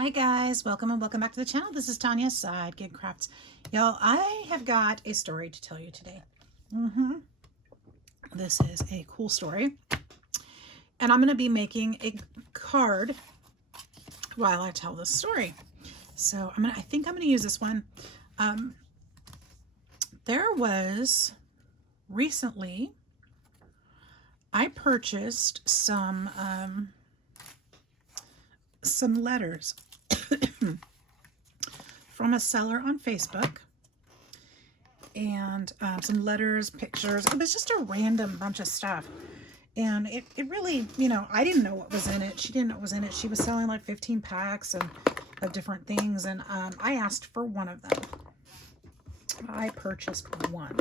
Hi guys, welcome and welcome back to the channel. This is Tanya, Sidegigcrafts. Y'all, I have got a story to tell you today. This is a cool story. And I'm going to be making a card while I tell this story. So I think I'm going to use this one. There was recently, I purchased some letters from a seller on Facebook, and some letters, pictures. It was just a random bunch of stuff, and it really, I didn't know what was in it. She didn't know what was in it. She was selling like 15 packs of different things, and I asked for one of them. I purchased one,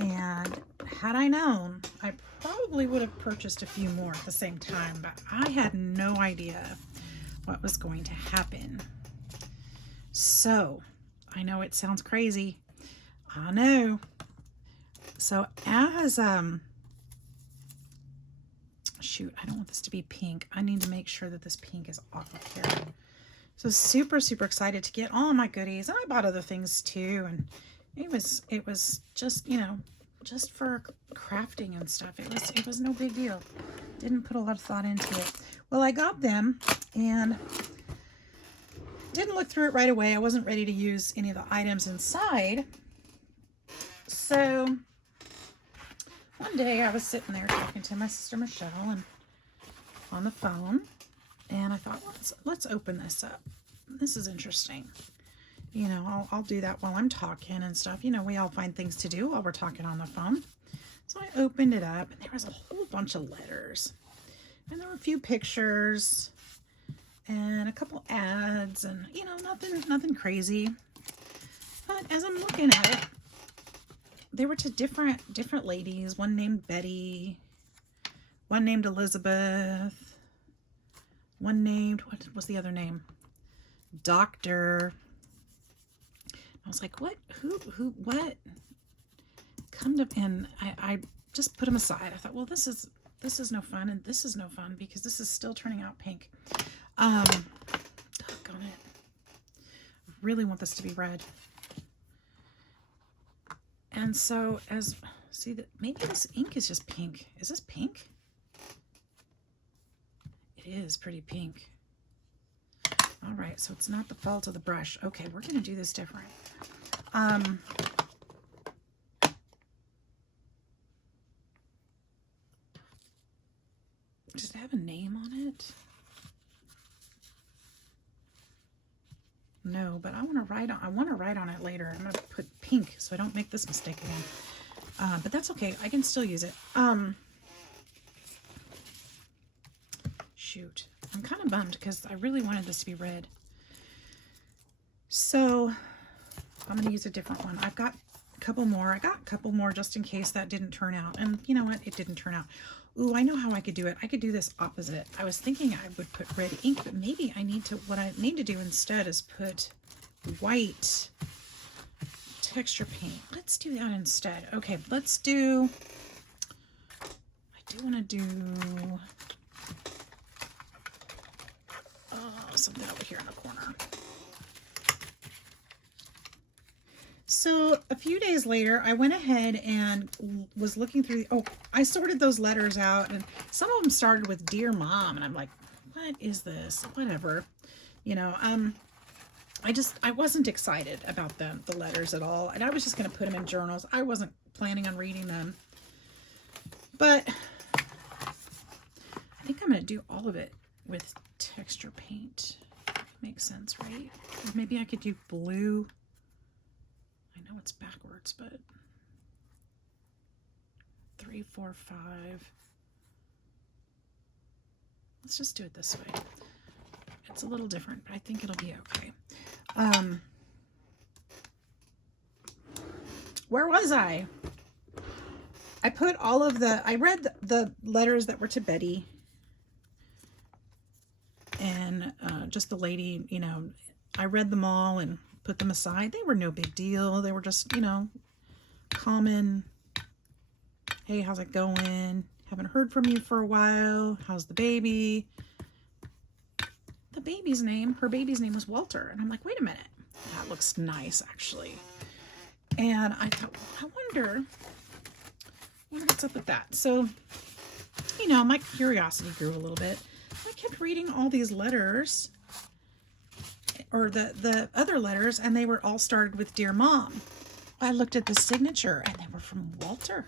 and had I known, I probably would have purchased a few more at the same time, but I had no idea what was going to happen. So, I know it sounds crazy. I know. So as, shoot, I don't want this to be pink. I need to make sure that this pink is off of here. So super, super excited to get all my goodies. And I bought other things too. And it was just, just for crafting and stuff. It was no big deal. Didn't put a lot of thought into it. Well, I got them and didn't look through it right away. I wasn't ready to use any of the items inside. So one day I was sitting there talking to my sister Michelle and on the phone, and I thought, let's open this up. This is interesting. I'll do that while I'm talking and stuff. We all find things to do while we're talking on the phone. So I opened it up, and there was a whole bunch of letters, and there were a few pictures and a couple ads, and nothing crazy. But as I'm looking at it, they were to different ladies. One named Betty, one named Elizabeth, one named, what was the other name? Doctor. I was like, what? Who, what? And I just put them aside. I thought, well, this is no fun, and this is no fun because this is still turning out pink. Doggone it. I really want this to be red. And so see that maybe this ink is just pink. Is this pink? It is pretty pink. All right, so it's not the fault of the brush. Okay, we're going to do this different. Does it have a name on it? No, but I want to write on it later. I'm going to put pink so I don't make this mistake again. But that's okay. I can still use it. Shoot. I'm kind of bummed because I really wanted this to be red. So I'm going to use a different one. I've got a couple more. I got a couple more just in case that didn't turn out. And you know what? It didn't turn out. Ooh, I know how I could do it. I could do this opposite. I was thinking I would put red ink, but maybe what I need to do instead is put white texture paint. Let's do that instead. Okay, let's do, I do want to do something over here in the corner. So a few days later, I went ahead and was looking through, I sorted those letters out, and some of them started with Dear Mom, and I'm like, what is this? Whatever. I wasn't excited about the letters at all, and I was just going to put them in journals. I wasn't planning on reading them. But I think I'm going to do all of it with texture paint. Makes sense, right? Maybe I could do blue. I know it's backwards, but 3, 4, 5. Let's just do it this way. It's a little different, but I think it'll be okay. Where was I? I put all of I read the letters that were to Betty. And just the lady, I read them all and put them aside. They were no big deal. They were just, common. Hey, how's it going? Haven't heard from you for a while. How's the baby? The baby's name, her baby's name was Walter. And I'm like, wait a minute, that looks nice actually. And I thought, well, I wonder what's up with that. So, you know, my curiosity grew a little bit. I kept reading all these letters, or the other letters, and they were all started with Dear Mom. I looked at the signature and they were from Walter.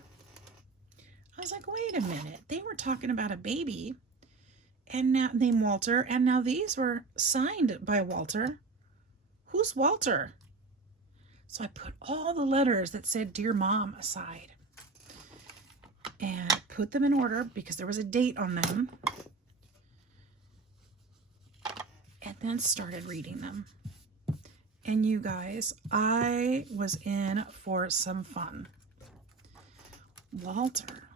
I was like, wait a minute. They were talking about a baby and now named Walter, and now these were signed by Walter. Who's Walter? So I put all the letters that said Dear Mom aside and put them in order because there was a date on them, and then started reading them. And you guys, I was in for some fun. Walter.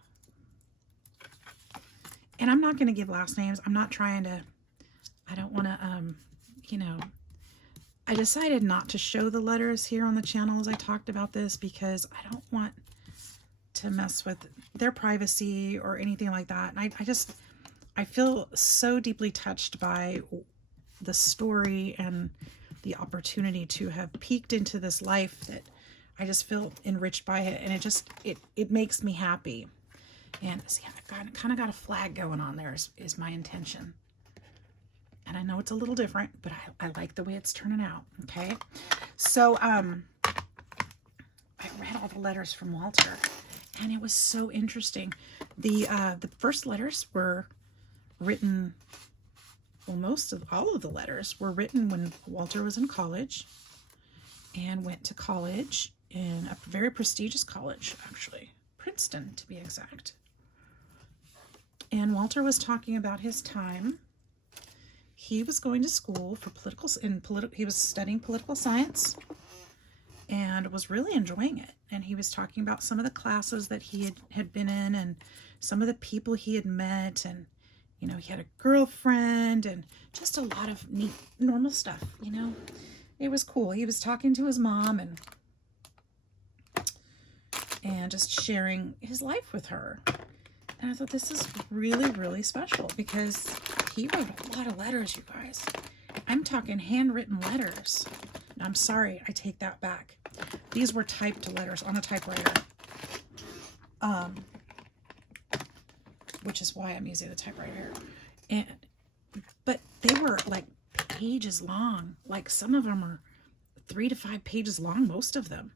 And I'm not going to give last names. I'm not trying to, I don't want to, you know, I decided not to show the letters here on the channel as I talked about this because I don't want to mess with their privacy or anything like that. And I feel so deeply touched by the story and the opportunity to have peeked into this life that I just feel enriched by it. And it makes me happy. And see, I've kind of got a flag going on there is my intention. And I know it's a little different, but I like the way it's turning out. Okay. So, I read all the letters from Walter and it was so interesting. The first letters were written, well, all of the letters were written when Walter was in college and went to college in a very prestigious college, actually, Princeton to be exact. And Walter was talking about his time. He was going to school for he was studying political science and was really enjoying it. And he was talking about some of the classes that he had been in and some of the people he had met, and you know, he had a girlfriend and just a lot of neat, normal stuff, you know. It was cool. He was talking to his mom and just sharing his life with her. And I thought this is really, really special because he wrote a lot of letters, you guys. I'm talking handwritten letters. Now, I'm sorry, I take that back. These were typed letters on a typewriter. Which is why I'm using the typewriter here. But they were like pages long. Like some of them are 3 to 5 pages long, most of them.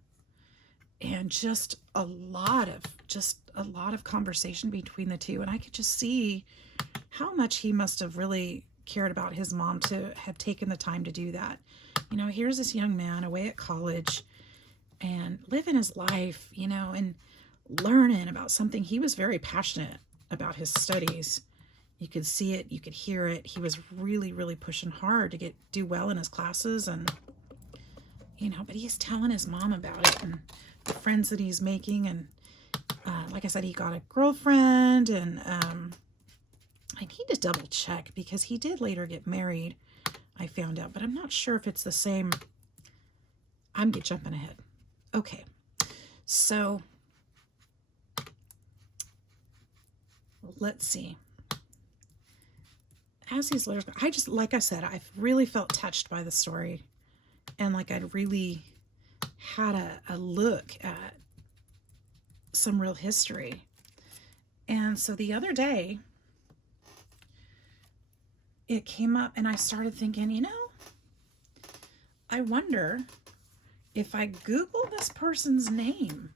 And just a lot of conversation between the two. And I could just see how much he must have really cared about his mom to have taken the time to do that. You know, here's this young man away at college and living his life, you know, and learning about something. He was very passionate about his studies. You could see it, you could hear it. He was really, really pushing hard to do well in his classes, and you know, but he's telling his mom about it and the friends that he's making. And like I said, he got a girlfriend, and I need to double check because he did later get married, I found out, but I'm not sure if it's the same. I'm jumping ahead. Okay, so let's see. As these letters go, like I said, I've really felt touched by the story, and like I'd really had a look at some real history. And so the other day, it came up and I started thinking, you know, I wonder if I Google this person's name,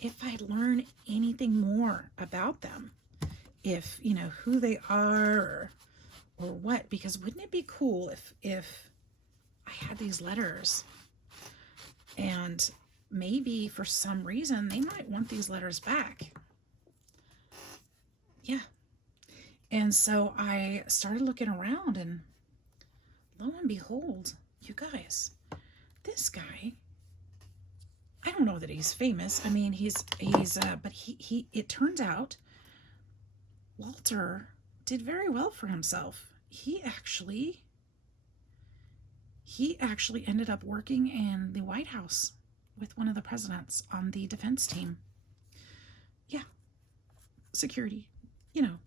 if I learn anything more about them, if, you know, who they are or what, because wouldn't it be cool if I had these letters and maybe for some reason they might want these letters back. Yeah. And so I started looking around, and lo and behold, you guys, this guy, I don't know that he's famous. I mean, but it turns out Walter did very well for himself. He actually ended up working in the White House with one of the presidents on the defense team. Yeah. Security, you know,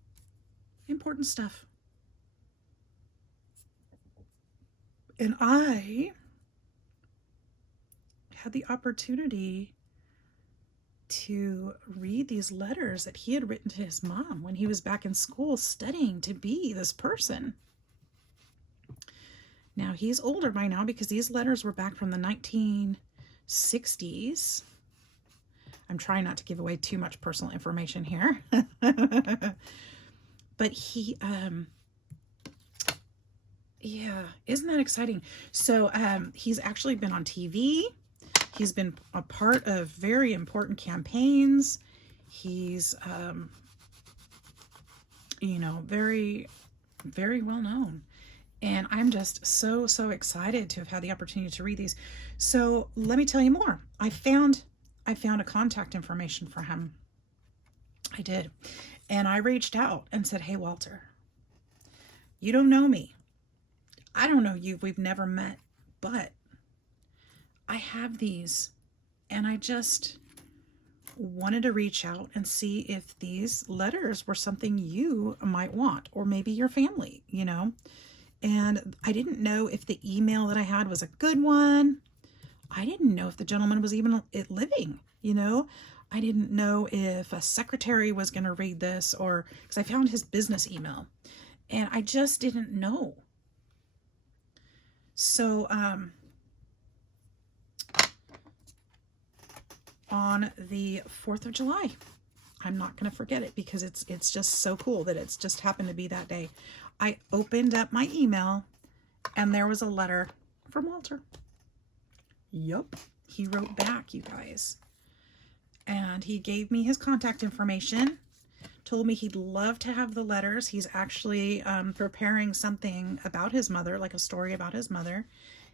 important stuff. And I had the opportunity to read these letters that he had written to his mom when he was back in school studying to be this person. Now, he's older by now because these letters were back from the 1960s. I'm trying not to give away too much personal information here. But he, yeah, isn't that exciting? So he's actually been on TV. He's been a part of very important campaigns. He's, you know, very, very well known. And I'm just so, so excited to have had the opportunity to read these. So let me tell you more. I found a contact information for him. I did. And I reached out and said, hey, Walter, you don't know me. I don't know you. We've never met, but I have these, and I just wanted to reach out and see if these letters were something you might want, or maybe your family, you know. And I didn't know if the email that I had was a good one. I didn't know if the gentleman was even living, you know. I didn't know if a secretary was going to read this, or because I found his business email, and I just didn't know. So on the 4th of July, I'm not going to forget it because it's just so cool that it's just happened to be that day. I opened up my email and there was a letter from Walter. Yup. He wrote back, you guys. And he gave me his contact information, told me he'd love to have the letters. He's actually preparing something about his mother, like a story about his mother.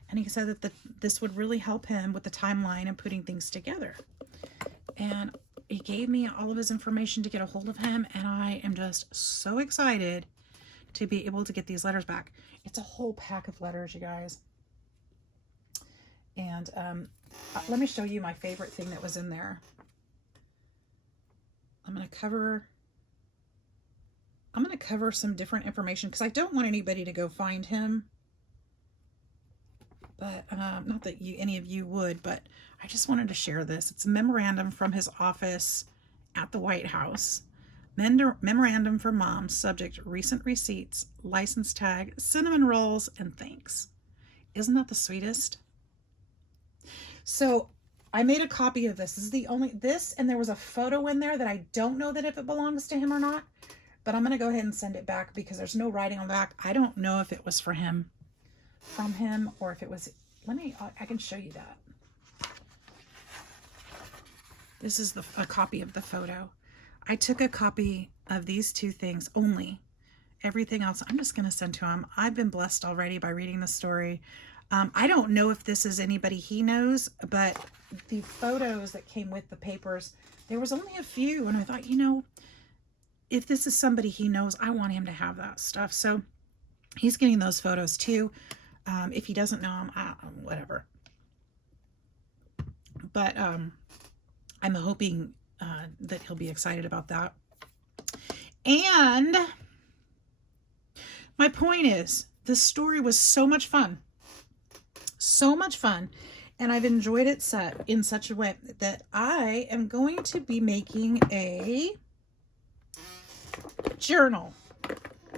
And he said that this would really help him with the timeline and putting things together. And he gave me all of his information to get a hold of him. And I am just so excited to be able to get these letters back. It's a whole pack of letters, you guys. And let me show you my favorite thing that was in there. I'm going to cover some different information because I don't want anybody to go find him. But not that any of you would, but I just wanted to share this. It's a memorandum from his office at the White House. Memorandum for Mom, subject recent receipts, license tag, cinnamon rolls, and thanks. Isn't that the sweetest? So I made a copy of this. This is the only, and there was a photo in there that I don't know that if it belongs to him or not, but I'm going to go ahead and send it back because there's no writing on the back. I don't know if it was from him, or if it was, I can show you that. This is a copy of the photo. I took a copy of these two things only. Everything else I'm just going to send to him. I've been blessed already by reading the story. I don't know if this is anybody he knows, but the photos that came with the papers, there was only a few. And I thought, you know, if this is somebody he knows, I want him to have that stuff. So he's getting those photos too. If he doesn't know him, whatever. But I'm hoping that he'll be excited about that. And my point is, this story was so much fun. So much fun. And I've enjoyed it set in such a way that I am going to be making a journal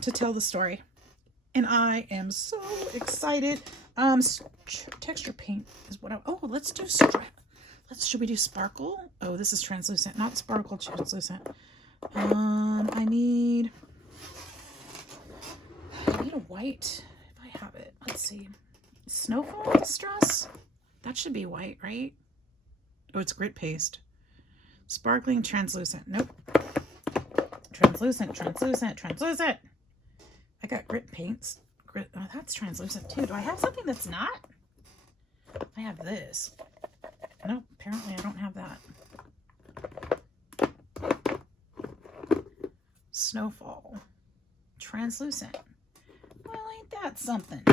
to tell the story. And I am so excited. Texture paint is what let's do should we do sparkle? Oh, this is translucent, not sparkle, translucent. I need a white, if I have it. Let's see. Snowfall Distress? That should be white, right? Oh, it's grit paste. Sparkling translucent. Nope. Translucent. I got grit paints. Oh, that's translucent too. Do I have something that's not? I have this. Nope, apparently I don't have that. Snowfall. Translucent. Well, ain't that something?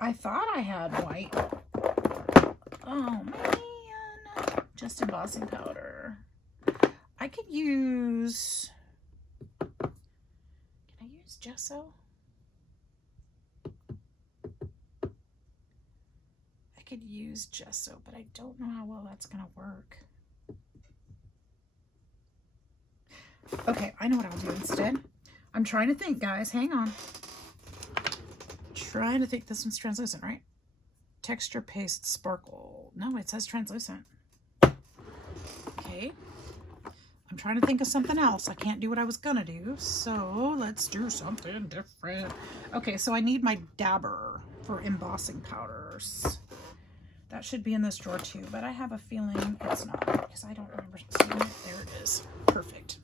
I thought I had white. Oh, man. Just embossing powder. I could use... Can I use gesso? I could use gesso, but I don't know how well that's gonna work. Okay, I know what I'll do instead. I'm trying to think, guys. Hang on. Trying to think. This one's translucent, right? Texture paste sparkle. No, it says translucent. Okay. I'm trying to think of something else. I can't do what I was gonna do, so let's do something different. Okay, so I need my dabber for embossing powders. That should be in this drawer too, but I have a feeling it's not because I don't remember seeing it. There it is. Perfect.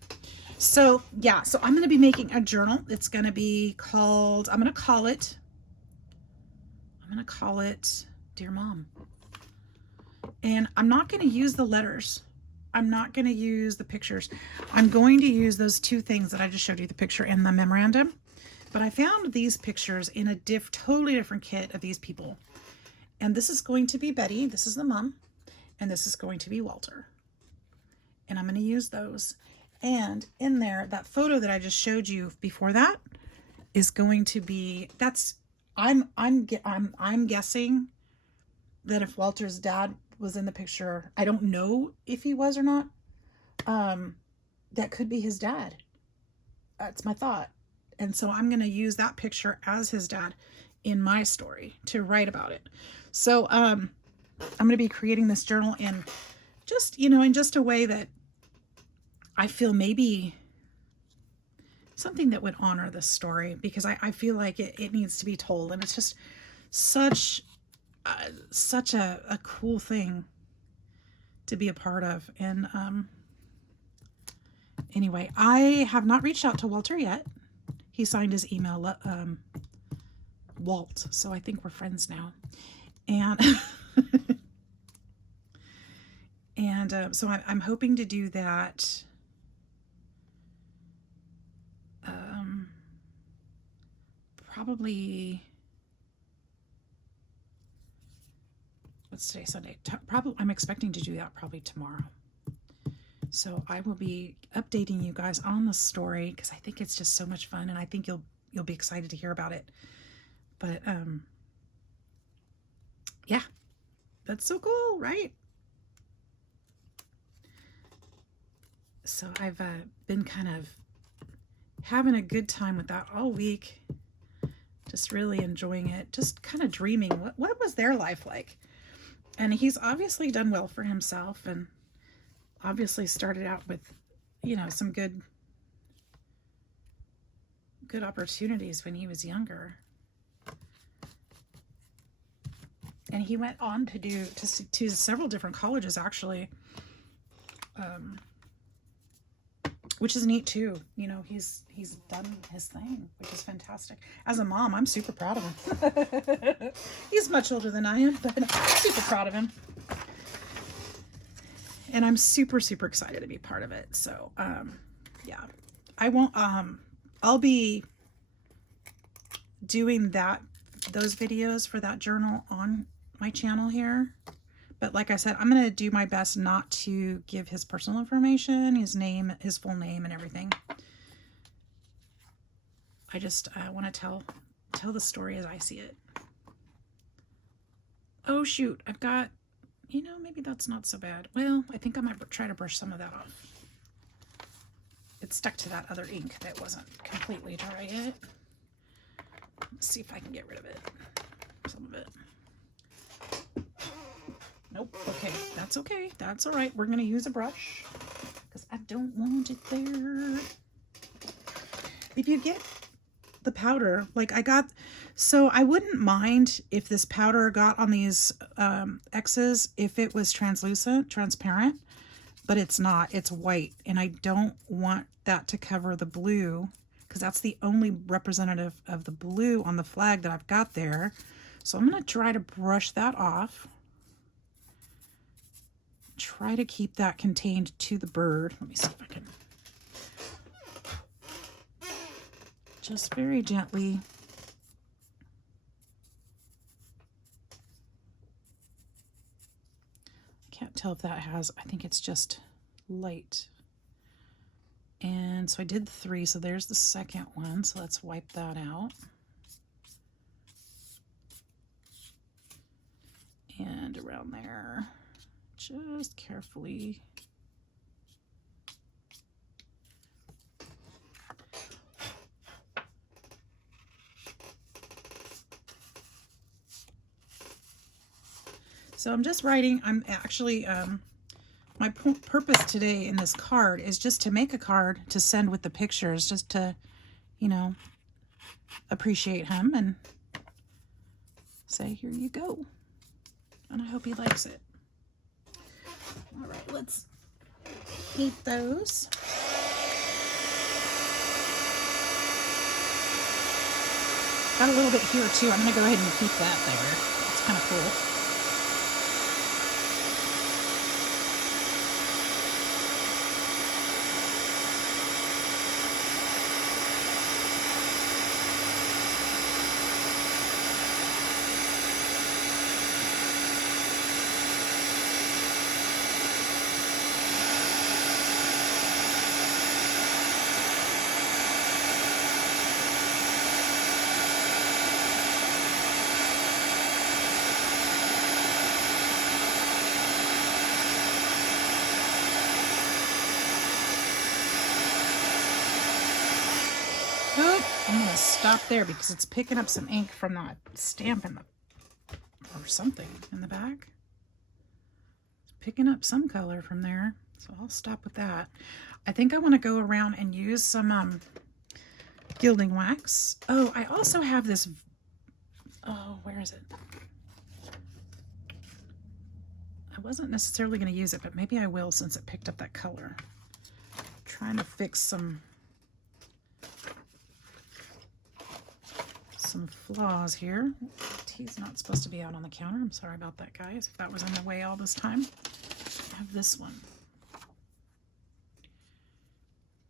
So yeah, so I'm going to be making a journal. It's going to be called, I'm going to call it Dear Mom. And I'm not going to use the letters. I'm not going to use the pictures. I'm going to use those two things that I just showed you, the picture and the memorandum. But I found these pictures in a totally different kit of these people. And this is going to be Betty. This is the mom. And this is going to be Walter. And I'm going to use those. And in there, that photo that I just showed you before that is going to be, I'm guessing that if Walter's dad was in the picture, I don't know if he was or not, that could be his dad. That's my thought. And so I'm going to use that picture as his dad in my story to write about it. So I'm going to be creating this journal in just, in just a way that I feel maybe something that would honor this story, because I feel like it needs to be told, and it's just such a cool thing to be a part of. And anyway, I have not reached out to Walter yet. He signed his email, Walt, so I think we're friends now. And and so I'm hoping to do that. Probably, what's today, Sunday? Probably, I'm expecting to do that probably tomorrow. So I will be updating you guys on the story because I think it's just so much fun, and I think you'll be excited to hear about it. But yeah, that's so cool, right? So I've been kind of having a good time with that all week. Just really enjoying it, just kind of dreaming what was their life like. And he's obviously done well for himself, and obviously started out with, some good opportunities when he was younger. And he went on to do to several different colleges, actually, which is neat too. He's done his thing, which is fantastic. As a mom, I'm super proud of him. He's much older than I am, but I'm super proud of him. And I'm super, super excited to be part of it. So, yeah, I'll be doing those videos for that journal on my channel here. But like I said, I'm going to do my best not to give his personal information, his name, his full name, and everything. I just want to tell the story as I see it. Oh, shoot. I've got, maybe that's not so bad. Well, I think I might try to brush some of that off. It stuck to that other ink that wasn't completely dry yet. Let's see if I can get rid of it. Some of it. Nope. Okay. That's okay. That's all right. We're going to use a brush because I don't want it there. If you get the powder, like so I wouldn't mind if this powder got on these X's if it was transparent, but it's not. It's white, and I don't want that to cover the blue because that's the only representative of the blue on the flag that I've got there. So I'm going to try to brush that off. Try to keep that contained to the bird. Let me see if I can. Just very gently. I can't tell if that has, I think it's just light. And And so I did 3, so there's the second one. So let's wipe that out. And around there, just carefully. So I'm just writing, I'm actually, my purpose today in this card is just to make a card to send with the pictures, just to, you know, appreciate him and say, here you go. And I hope he likes it. All right, let's heat those. Got a little bit here too. I'm gonna go ahead and keep that there. It's kind of cool. I'm going to stop there because it's picking up some ink from that stamp in the, or something in the back. It's picking up some color from there, so I'll stop with that. I think I want to go around and use some gilding wax. Oh, I also have this, oh, where is it? I wasn't necessarily going to use it, but maybe I will since it picked up that color. I'm trying to fix some flaws here. Tea's not supposed to be out on the counter. I'm sorry about that, guys, if that was in the way all this time. I have this one.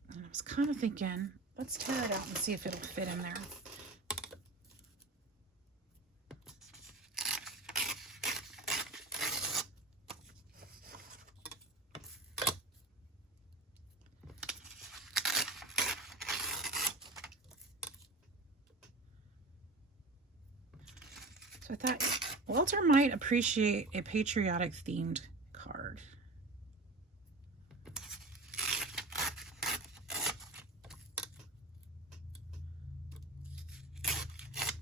And I was kind of thinking, let's tear it out and see if it'll fit in there. So I thought Walter might appreciate a patriotic themed card.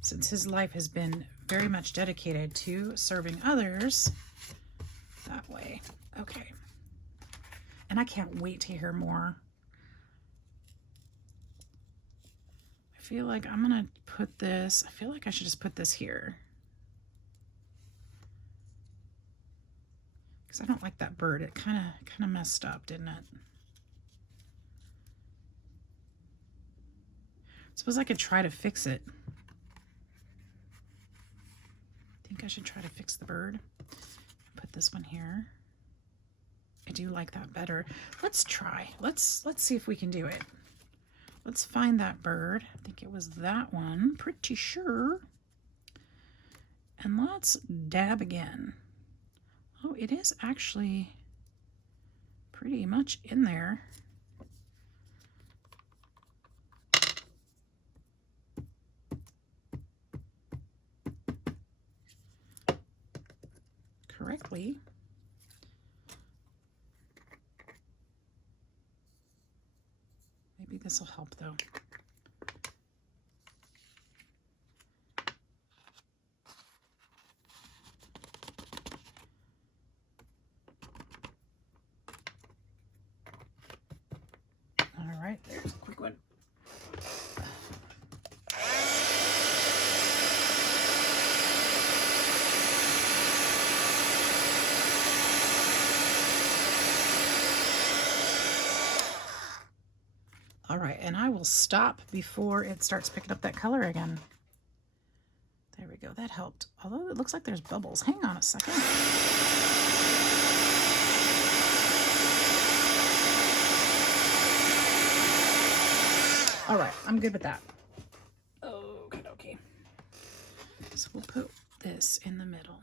Since his life has been very much dedicated to serving others that way. Okay. And I can't wait to hear more. I feel like I'm going to put this, I feel like I should just put this here. Because I don't like that bird. It kind of messed up, didn't it? Suppose I could try to fix it. I think I should try to fix the bird. Put this one here. I do like that better. Let's try. Let's see if we can do it. Let's find that bird. I think it was that one. Pretty sure. And let's dab again. Oh, it is actually pretty much in there. Correctly. Maybe this will help though. All right, there's a quick one. All right, and I will stop before it starts picking up that color again. There we go, that helped. Although it looks like there's bubbles. Hang on a second. All right, I'm good with that. Okay. So we'll put this in the middle.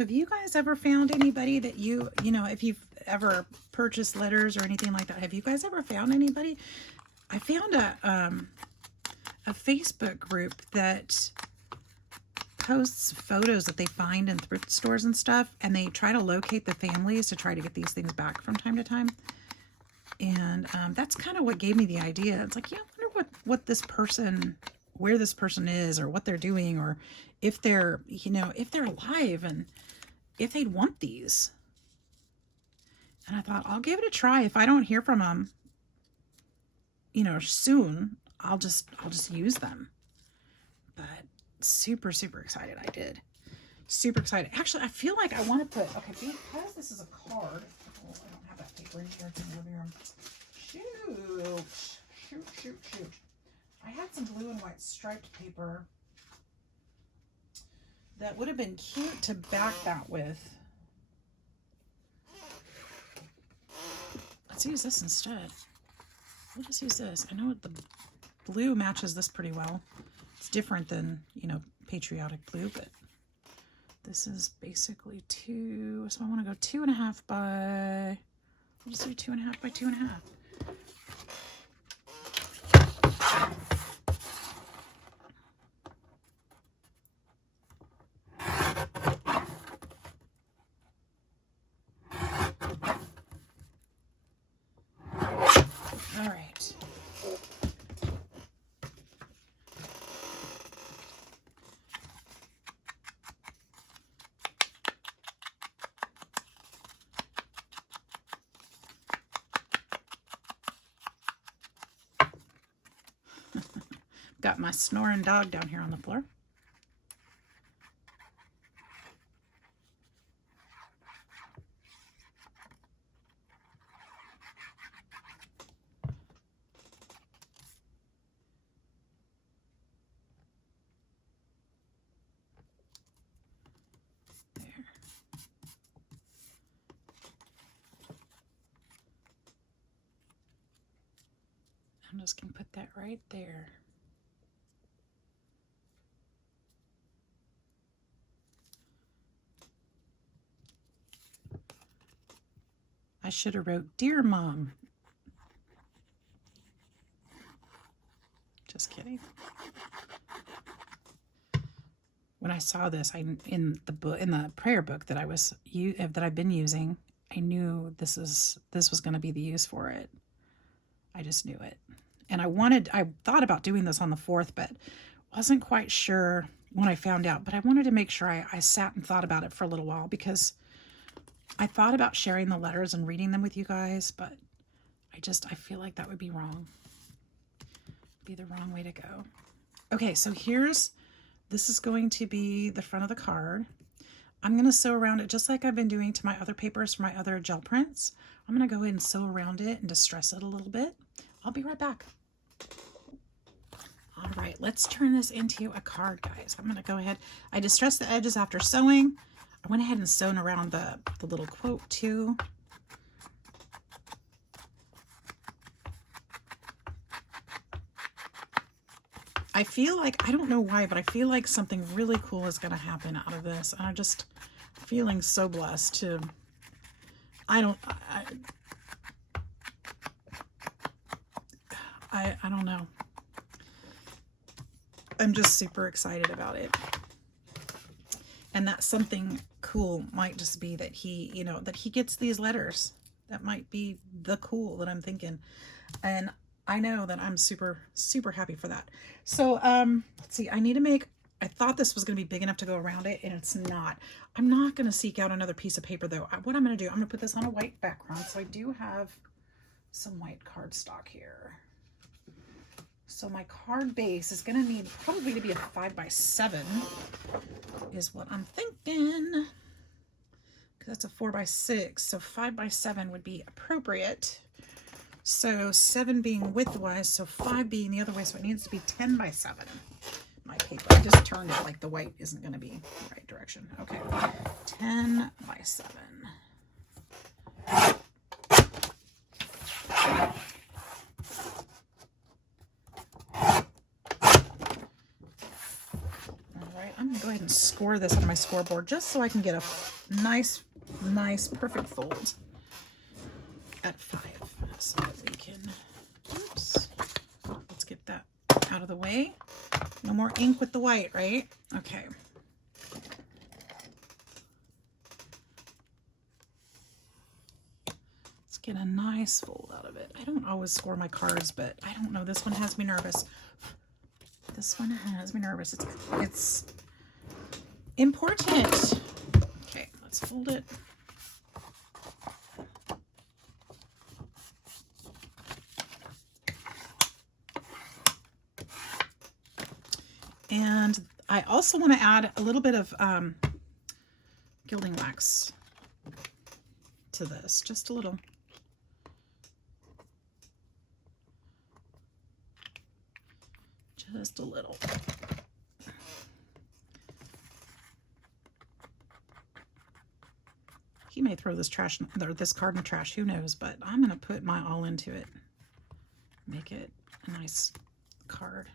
So have you guys ever found anybody that you know, if you've ever purchased letters or anything like that, have you guys ever found anybody? I found a Facebook group that posts photos that they find in thrift stores and stuff, and they try to locate the families to try to get these things back from time to time. And that's kind of what gave me the idea. It's like, yeah, I wonder what this person, where this person is, or what they're doing, or if they're, you know, if they're alive and if they'd want these. And I thought, I'll give it a try. If I don't hear from them, you know, soon, I'll just use them. But super, super excited. I did. Super excited. Actually, I feel like I want to put, okay, because this is a card. Oh, I don't have that paper in here. It's in the living room. Shoot. I had some blue and white striped paper that would have been cute to back that with. Let's use this instead. We'll just use this. I know the blue matches this pretty well. It's different than, you know, patriotic blue, but this is basically 2. So I want to go 2.5 by, we'll just do 2.5 by 2.5. All right. Got my snoring dog down here on the floor. There. I'm just going to put that right there. I should have wrote, "Dear Mom." Just kidding. When I saw this, in the prayer book that I've been using, I knew this was going to be the use for it. I just knew it. And I thought about doing this on the 4th, but wasn't quite sure when I found out. But I wanted to make sure I sat and thought about it for a little while, because I thought about sharing the letters and reading them with you guys, but I feel like that would be wrong. Be the wrong way to go. Okay, so this is going to be the front of the card. I'm going to sew around it just like I've been doing to my other papers for my other gel prints. I'm going to go ahead and sew around it and distress it a little bit. I'll be right back. All right, let's turn this into a card, guys. I'm going to go ahead. I distressed the edges after sewing. I went ahead and sewn around the little quote too. I feel like, I don't know why, but I feel like something really cool is going to happen out of this. And I'm just feeling so blessed to, I don't know. I'm just super excited about it. And that something cool might just be that he, you know, that he gets these letters. That might be the cool that I'm thinking. And I know that I'm super, super happy for that. So, let's see, I thought this was going to be big enough to go around it, and it's not. I'm not going to seek out another piece of paper, though. What I'm going to do, I'm going to put this on a white background. So I do have some white cardstock here. So my card base is going to need probably to be a 5x7 is what I'm thinking. Because that's a 4x6. So 5x7 would be appropriate. So 7 being widthwise, so 5 being the other way. So it needs to be 10x7. My paper. I just turned it like the white isn't going to be the right direction. Okay. 10x7. I'm going to go ahead and and score this on my scoreboard just so I can get a nice, perfect fold at 5. So that we can, oops, let's get that out of the way. No more ink with the white, right? Okay. Let's get a nice fold out of it. I don't always score my cards, but I don't know. This one has me nervous. This one has me nervous. It's important. Okay, let's fold it. And I also want to add a little bit of gilding wax to this, just a little. Just a little. He may throw this trash or this card in the trash, who knows, but I'm going to put my all into it. Make it a nice card.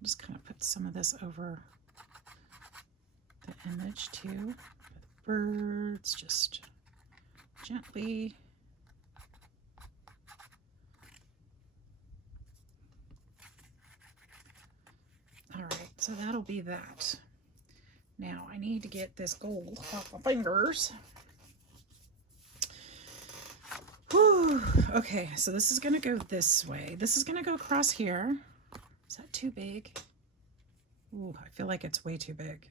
Just kind of put some of this over the image too. The birds, just gently. All right, so that'll be that. Now I need to get this gold off my fingers. Whew. Okay, so this is gonna go this way. This is gonna go across here. Is that too big? Ooh, I feel like it's way too big.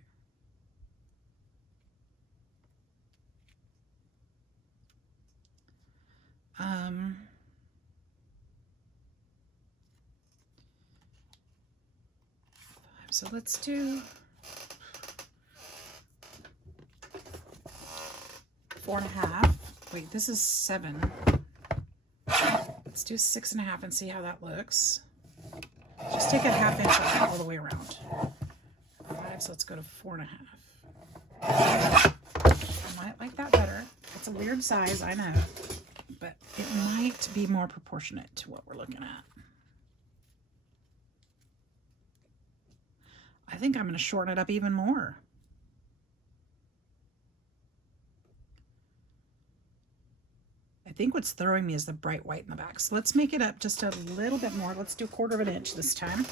So let's do 4.5. Wait, this is 7. Let's do 6.5 and see how that looks. Just take a 1/2 inch all the way around. 5, so let's go to 4.5. I might like that better. It's a weird size, I know, but it might be more proportionate to what we're looking at. I think I'm going to shorten it up even more. I think what's throwing me is the bright white in the back. So let's make it up just a little bit more. Let's do 1/4 inch this time.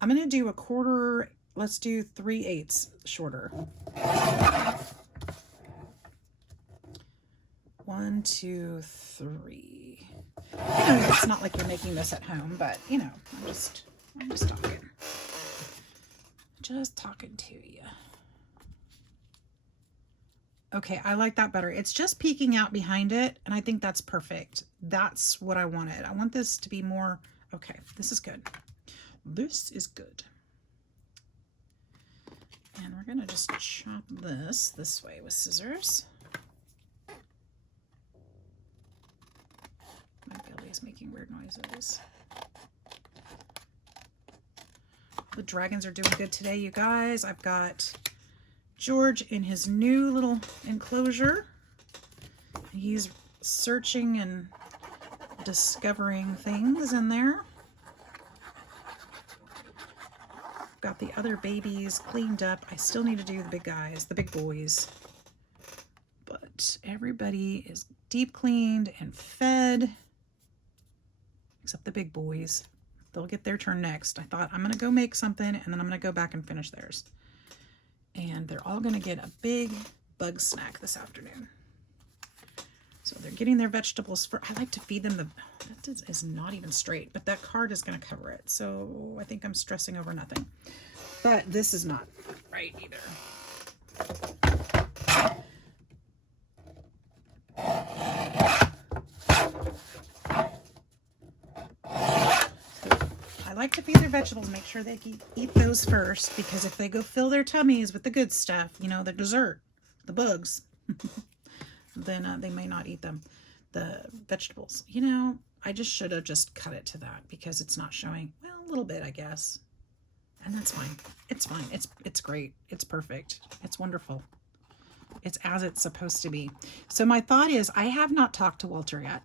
I'm going to do 1/4, let's do 3/8 shorter. 1, 2, 3. You know, it's not like you're making this at home, but you know, I'm just talking. Just talking to you. Okay, I like that better. It's just peeking out behind it, and I think that's perfect. That's what I wanted. I want this to be more, okay, this is good. This is good. And we're gonna just chop this way with scissors. My belly is making weird noises. The dragons are doing good today, you guys. I've got George in his new little enclosure. He's searching and discovering things in there. Got the other babies cleaned up. I still need to do the big guys, the big boys. But everybody is deep cleaned and fed, except the big boys. They'll get their turn next. I thought I'm going to go make something, and then I'm going to go back and finish theirs. And they're all going to get a big bug snack this afternoon. So they're getting their vegetables for, I like to feed them that is not even straight, but that card is going to cover it. So I think I'm stressing over nothing. But this is not right either. I like to feed their vegetables, make sure they eat those first, because if they go fill their tummies with the good stuff, you know, the dessert, the bugs, then they may not eat them. The vegetables, you know, I just should have just cut it to that because it's not showing. Well, a little bit, I guess. And that's fine. It's fine. It's great. It's perfect. It's wonderful. It's as it's supposed to be. So my thought is, I have not talked to Walter yet.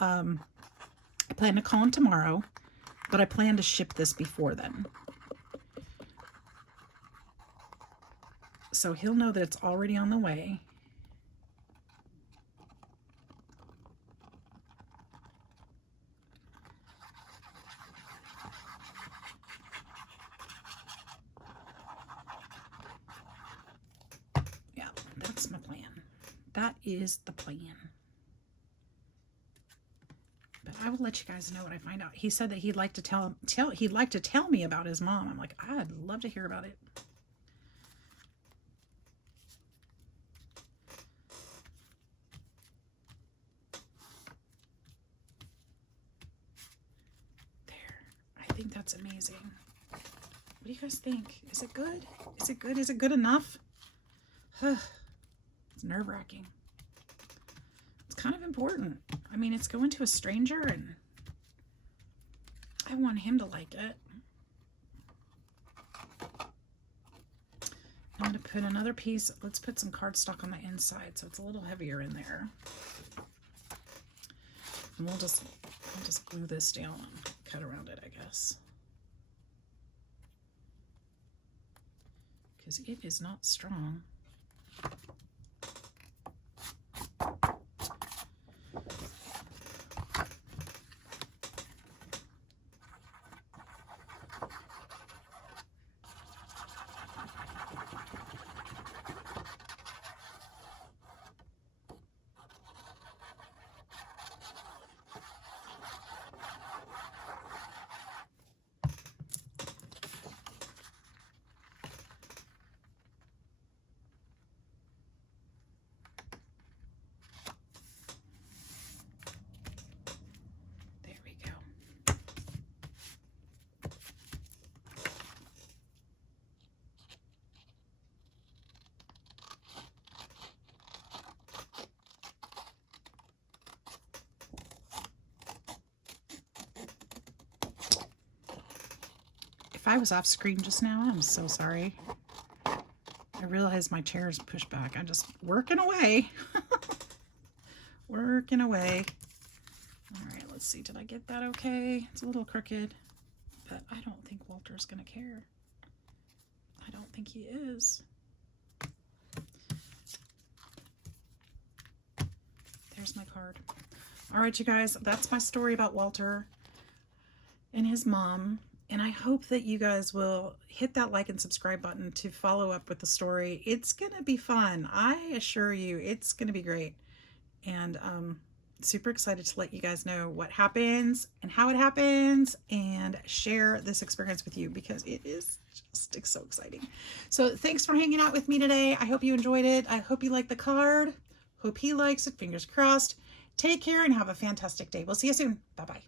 I plan to call him tomorrow, but I plan to ship this before then. So he'll know that it's already on the way. Yeah, that's my plan. That is the plan. But I will let you guys know what I find out. He said that he'd like to tell me about his mom. I'm like, I'd love to hear about it. I think that's amazing. What do you guys think? Is it good? Is it good? Is it good enough? It's nerve-wracking. It's kind of important. I mean, it's going to a stranger, and I want him to like it. I'm going to put another piece. Let's put some cardstock on the inside so it's a little heavier in there. And I'll just glue this down and cut around it, I guess. Because it is not strong. I was off screen just now. I'm so sorry. I realized my chair is pushed back. I'm just working away. Working away. All right, let's see. Did I get that okay? It's a little crooked, but I don't think Walter's going to care. I don't think he is. There's my card. All right, you guys, that's my story about Walter and his mom. And I hope that you guys will hit that like and subscribe button to follow up with the story. It's going to be fun. I assure you, it's going to be great. And super excited to let you guys know what happens and how it happens and share this experience with you because it is just so exciting. So thanks for hanging out with me today. I hope you enjoyed it. I hope you like the card. Hope he likes it. Fingers crossed. Take care and have a fantastic day. We'll see you soon. Bye-bye.